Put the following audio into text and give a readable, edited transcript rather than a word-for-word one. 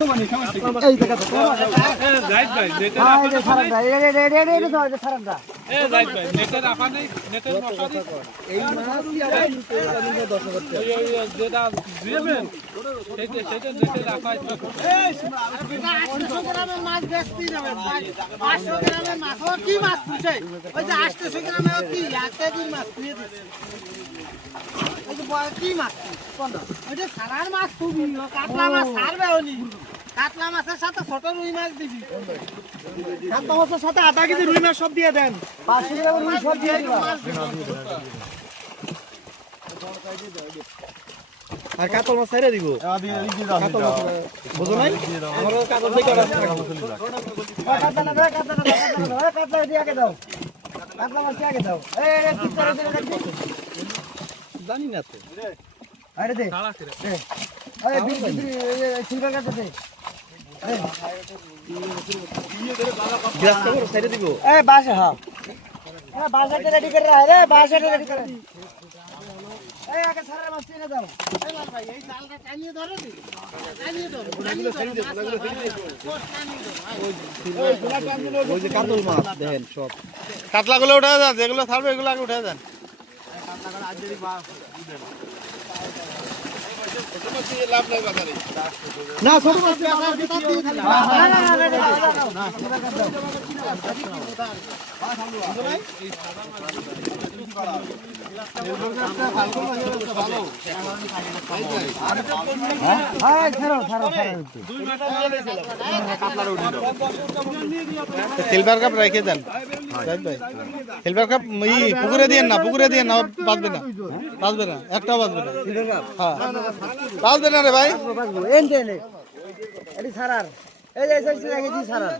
এই দেখা তো জাহিদ ভাই নেটের হ্যাঁ রাখা এই সারান ভাই এই তো সারান দা জাহিদ ভাই নেটের রাখা নেই নেটের মশারি এই মাছ কি 10 করতে ওই যেটা দিবেন সেটা নেটের রাখা আছে 800 গ্রামের মাছ বেচতে যাবে 500 গ্রামের মাছ ও কি মাছ পুষে ওই যে 800 গ্রামে ও কি এক কেজির মাছ দিয়ে দিচ্ছে ওই যে কি মাছ ওই যে সারার মাছ খুবই কাতলা মাছ ছাড়বে ওনি কাতলা মাছের সাথে ছোট রুই মাছ দিবি কাতলা মাছের সাথে আধা কেজি রুই মাছ সব দিয়ে দেন 500 গ্রাম রুই সব দিয়ে দিবা আর কাতল মাছ ছাইরা দিব কাতল মাছ বুঝো নাই আমার কাতল থেকে কাতলা না কাতলা দিয়ে আগে দাও কাতলা মাছ আগে দাও এই কি করে দিলে দেখি জানি না তো আরে দে সারা ছেড়ে এই বিক্রি সিলভার কাছে দে গ্লাস করে ছাইরা দিব এই বাসা হ্যাঁ হ্যাঁ বাসাটা রেডি করে রাখ রে বাসাটা রেডি করে এই আগে সারা মাছ কিনে দাও এই লাল ভাই এই জালটা টানিয়ে ধরো দি টানিয়ে ধরো টানিয়ে ধরো ওই যে কাতল মাছ দেখেন সব কাতলাগুলো উঠে যান যেগুলো ছাড়বে এগুলো আগে উঠে যান না ছোট মাছ হ্যাঁ ছাড়ো ছাড়ো সিলভার কাপ রেখে দেন সিলভার কাপ পুকুরে দিয়ে না বাঁচবে না বাঁচবে না একটাও বাঁচবে না হ্যাঁ বাঁচবে না রে ভাই এন এনে এটি ছাড়ার এই যে রেখেছি ছাড়ার